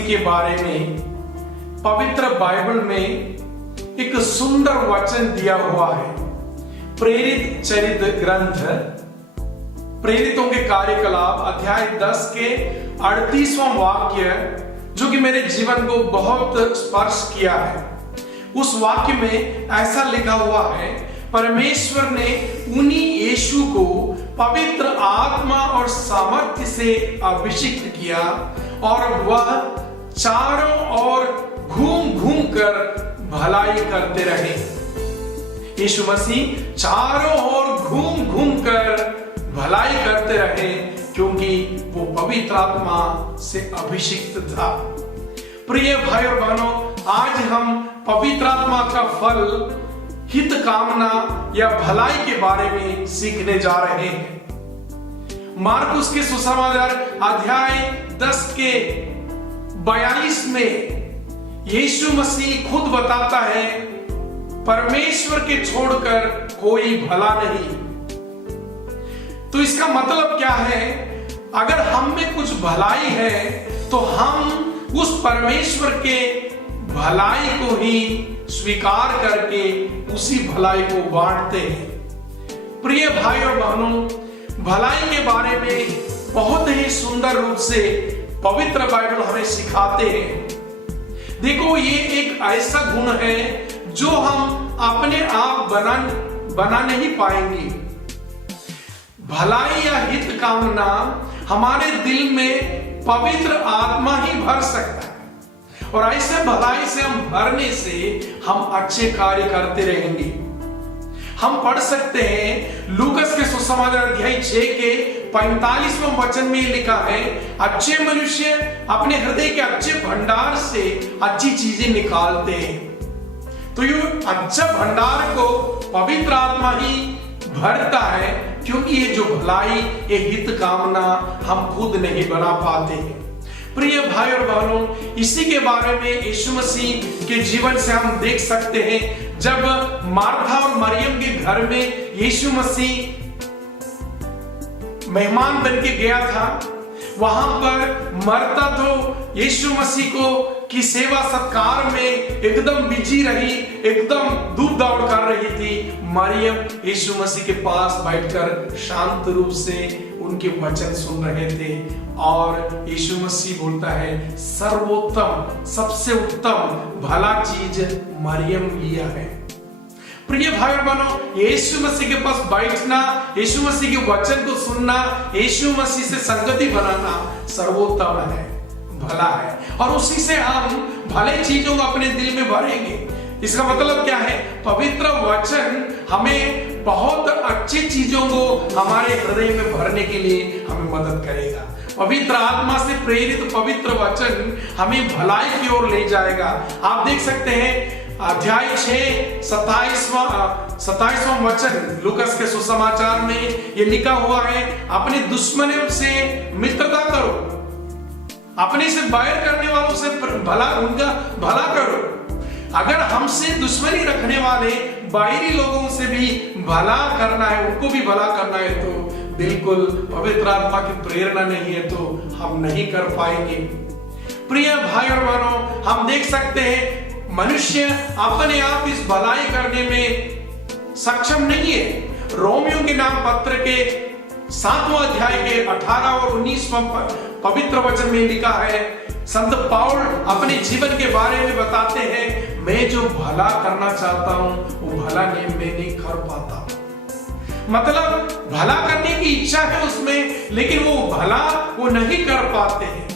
मसीह के बारे में पवित्र बाइबल में एक सुंदर वचन दिया हुआ है। प्रेरित चरित्र ग्रंथ प्रेरितों के कार्यकलाप अध्याय 10 के 38वां वाक्य, जो कि मेरे जीवन को बहुत स्पर्श किया है। उस वाक्य में ऐसा लिखा हुआ है, परमेश्वर ने उन्हीं यीशु को पवित्र आत्मा और सामर्थ्य से अभिषिक्त किया और वह चारों ओर घूम घूम कर भलाई करते रहे। यीशु मसीह चारों ओर घूम घूम कर भलाई करते रहे, क्योंकि वो पवित्र आत्मा से अभिषिक्त था। प्रिय भाई और बहनों, आज हम पवित्र आत्मा का फल हित कामना या भलाई के बारे में सीखने जा रहे हैं। मार्कुस के सुसमाचार अध्याय 10 के 42 में यीशु मसीह खुद बताता है, परमेश्वर के छोड़कर कोई भला नहीं। तो इसका मतलब क्या है? अगर हम में कुछ भलाई है तो हम उस परमेश्वर के भलाई को ही स्वीकार करके उसी भलाई को बांटते हैं। प्रिय भाई और बहनों, भलाई के बारे में बहुत ही सुंदर रूप से पवित्र बाइबल हमें सिखाते हैं। देखो, ये एक ऐसा गुण है जो हम अपने आप बना नहीं पाएंगे। भलाई या हित कामना हमारे दिल में पवित्र आत्मा ही भर सकता है, और ऐसे भलाई से हम भरने से हम अच्छे कार्य करते रहेंगे। हम पढ़ सकते हैं लूकस के सुसमाचार अध्याय 6 के 45वें वचन में लिखा है, अच्छे मनुष्य अपने हृदय के अच्छे भंडार से अच्छी चीजें निकालते हैं। तो ये अच्छा भंडार को पवित्र आत्मा ही भरता है, क्योंकि ये जो भलाई, ये हित कामना हम खुद नहीं बना पाते हैं। प्रिय भाई और बहनों, इसी के बारे में यीशु मसीह के जीवन से हम देख सकते हैं। जब मार्था और मरियम के घर में यीशु मसीह मेहमान बन के गया था, वहां पर मरता तो यीशु मसीह को की सेवा सत्कार में एकदम बिजी रही, एकदम दूर दौड़ कर रही थी। मरियम यीशु मसीह के पास बैठकर शांत रूप से उनके वचन सुन रहे थे, और यीशु मसीह बोलता है, सर्वोत्तम सबसे उत्तम भला चीज मरियम लिया है। प्रिय भाई और बहनों, यीशु मसीह के पास बैठना, यीशु मसीह के वचन को सुनना, यीशु मसीह से संगति बनाना सर्वोत्तम है, भला है, और उसी से हम भले चीजों को अपने दिल में भरेंगे। इसका मतलब क्या है? पवित्र वचन हमें बहुत अच्छी चीजों को हमारे हृदय में भरने के लिए हमें मदद करेगा। पवित्र आत्मा से प्रेरित पवित्र वचन हमें भलाई की ओर ले जाएगा। आप देख सकते हैं अध्याय 6 27वां वचन लूकस के सुसमाचार में ये लिखा हुआ है, अपने दुश्मनों से मित्रता करो, अपने से बैर करने वालों से उनका भला करो। अगर हमसे दुश्मनी रखने वाले बाहरी लोगों से भी भला करना है, उनको भी भला करना है, तो बिल्कुल पवित्र आत्मा की प्रेरणा नहीं है तो हम नहीं कर पाएंगे। प्रिय भाई और बहनों, हम देख सकते हैं मनुष्य अपने आप इस भलाई करने में सक्षम नहीं है। रोमियो के नाम पत्र के 7वां अध्याय के 18 और 19वां पवित्र वचन में लिखा है, संत पौल अपने जीवन के बारे में बताते हैं, मैं जो भला करना चाहता हूं वो भला मैं नहीं कर पाता। मतलब भला करने की इच्छा है उसमें, लेकिन वो भला वो नहीं कर पाते हैं।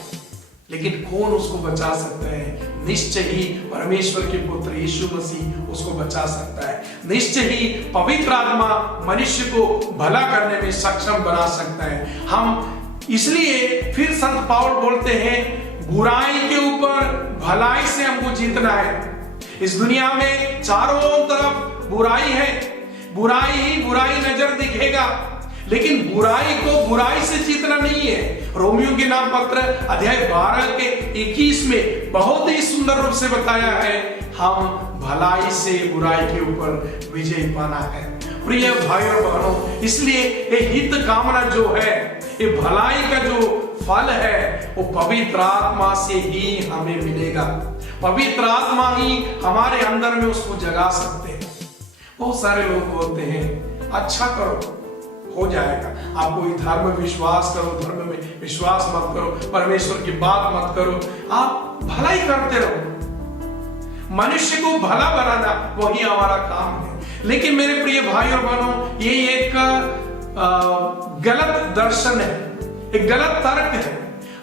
लेकिन कौन उसको बचा सकता है? निश्चय ही परमेश्वर के पुत्र यीशु मसीह उसको बचा सकता है। निश्चय ही पवित्र आत्मा मनुष्य को भला करने में सक्षम बना सकता है। हम इसलिए फिर संत पौल बोलते हैं, बुराई के ऊपर भलाई से हमको जीतना है। इस दुनिया में चारों तरफ बुराई है, बुराई ही बुराई नजर दिखेगा, लेकिन बुराई को बुराई से जीतना नहीं है। रोमियो के नाम पत्र अध्याय 12 के 21 में बहुत ही सुंदर रूप से बताया है, हम भलाई से बुराई के ऊपर विजय पाना है। प्रिय भाई और बहनों, इसलिए ये हित कामना जो है, ये भलाई का जो फल है वो पवित्र आत्मा से ही हमें मिलेगा। पवित्र आत्मा ही हमारे अंदर में उसको जगा सकते हैं। बहुत सारे लोग बोलते हैं अच्छा करो हो जाएगा, आप कोई धर्म विश्वास करो, धर्म में विश्वास मत करो, परमेश्वर की बात मत करो, आप भलाई करते रहो। मनुष्य को भला बनाना वही हमारा काम है। लेकिन मेरे प्रिय भाई और बहनों, ये एक गलत दर्शन है, एक गलत तर्क है।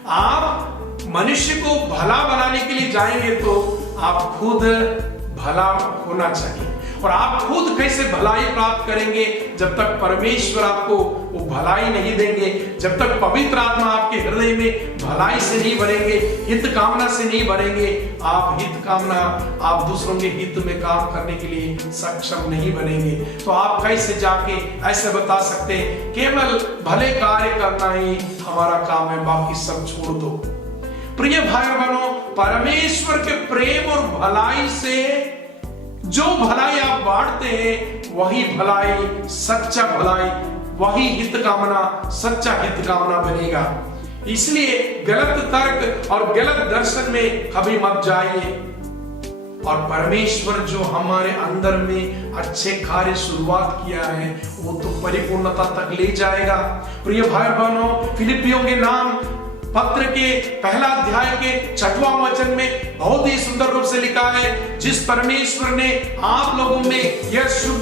आप मनुष्य को भला बनाने के लिए जाएंगे तो आप खुद भला होना चाहिए। और आप खुद कैसे भलाई प्राप्त करेंगे जब तक परमेश्वर आपको वो भलाई नहीं देंगे, जब तक पवित्र आत्मा आपके हृदय में भलाई से नहीं भरेंगे, हित कामना से नहीं भरेंगे। आप हित कामना, आप दूसरों के हित में काम करने के लिए सक्षम नहीं बनेंगे। तो आप कैसे जाके ऐसे बता सकते हैं केवल भले कार्य करना ही हमारा काम है, बाकी सब छोड़ दो। प्रिय भाई बहनों, परमेश्वर के प्रेम और भलाई से जो भलाई आप बांटते हैं वही भलाई, सच्चा भलाई, वही हित कामना, सच्चा हित कामना बनेगा। इसलिए गलत तर्क और गलत दर्शन में कभी मत जाइए। और परमेश्वर जो हमारे अंदर में अच्छे कार्य शुरुआत किया है वो तो परिपूर्णता तक ले जाएगा। प्रिय भाई बहनों, फिलिपियों के नाम पत्र के पहला अध्याय के 6वां वचन में बहुत ही सुंदर रूप से लिखा है, जिस परमेश्वर ने आप लोगों में यह शुभ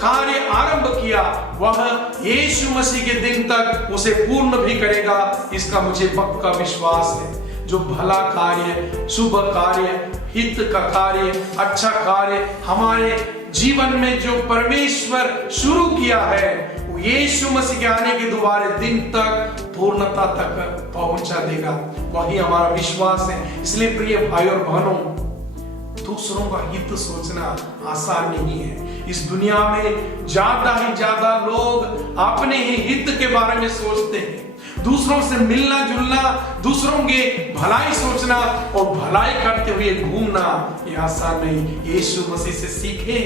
कार्य आरंभ किया वह यीशु मसीह के दिन तक उसे पूर्ण भी करेगा, इसका मुझे पक्का विश्वास है। जो भला कार्य, शुभ कार्य, हित का कार्य, अच्छा कार्य हमारे जीवन में जो परमेश्वर शुरू किया है वो यीशु मसीह के आने के दोबारा दिन तक पूर्णता तक पहुंचा देगा, वही हमारा विश्वास है। इसलिए प्रिय भाई और बहनों, दूसरों का हित सोचना आसान नहीं है। इस दुनिया में ज्यादा ही ज्यादा लोग अपने ही हित के बारे में सोचते हैं। दूसरों से मिलना जुलना, दूसरों के भलाई सोचना और भलाई करते हुए घूमना ये आसान नहीं। यीशु मसीह से सीखे,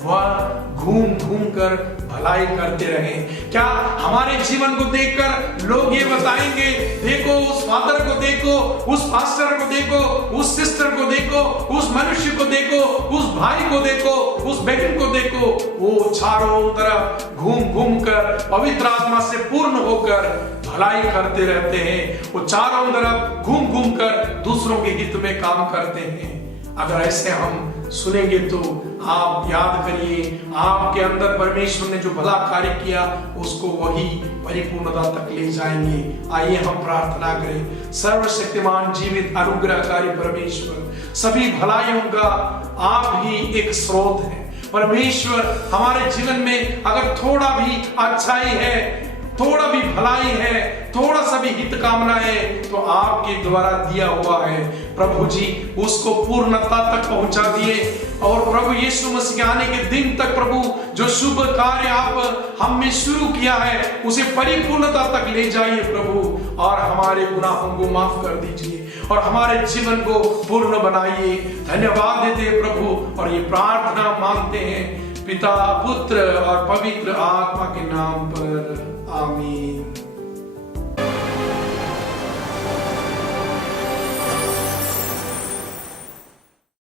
वह घूम घूम कर भलाई करते रहे। क्या हमारे जीवन को देखकर लोग ये बताएंगे, देखो उस फादर को देखो, उस पास्टर को देखो, उस सिस्टर को देखो, उस मनुष्य को देखो, उस भाई को देखो, उस बहन को देखो, वो चारों तरफ घूम घूम कर पवित्र आत्मा से पूर्ण होकर भलाई करते रहते हैं। वो चारों तरफ घूम घूम कर दूसरों के हित में काम करते हैं। अगर ऐसे हम सुनेंगे तो आप याद करिए, आपके अंदर परमेश्वर ने जो भला कार्य किया उसको वही परिपूर्णता तक ले जाएंगे। आइए हम प्रार्थना करें। सर्वशक्तिमान जीवित अनुग्रहकारी परमेश्वर, सभी भलाइयों का आप ही एक स्रोत है। परमेश्वर, हमारे जीवन में अगर थोड़ा भी अच्छाई है, थोड़ा भी भलाई है, थोड़ा सा भी हित कामना है तो आपके द्वारा दिया हुआ है प्रभु जी, उसको पूर्णता तक पहुंचा दिए। और प्रभु यीशु मसीह के आने के दिन तक प्रभु जो शुभ कार्य आप हम में शुरू किया है उसे परिपूर्णता तक ले जाइए प्रभु, और हमारे गुनाहों को माफ कर दीजिए और हमारे जीवन को पूर्ण बनाइए। धन्यवाद देते हैं प्रभु, और ये प्रार्थना मांगते हैं पिता, पुत्र और पवित्र आत्मा के नाम पर, आमीन।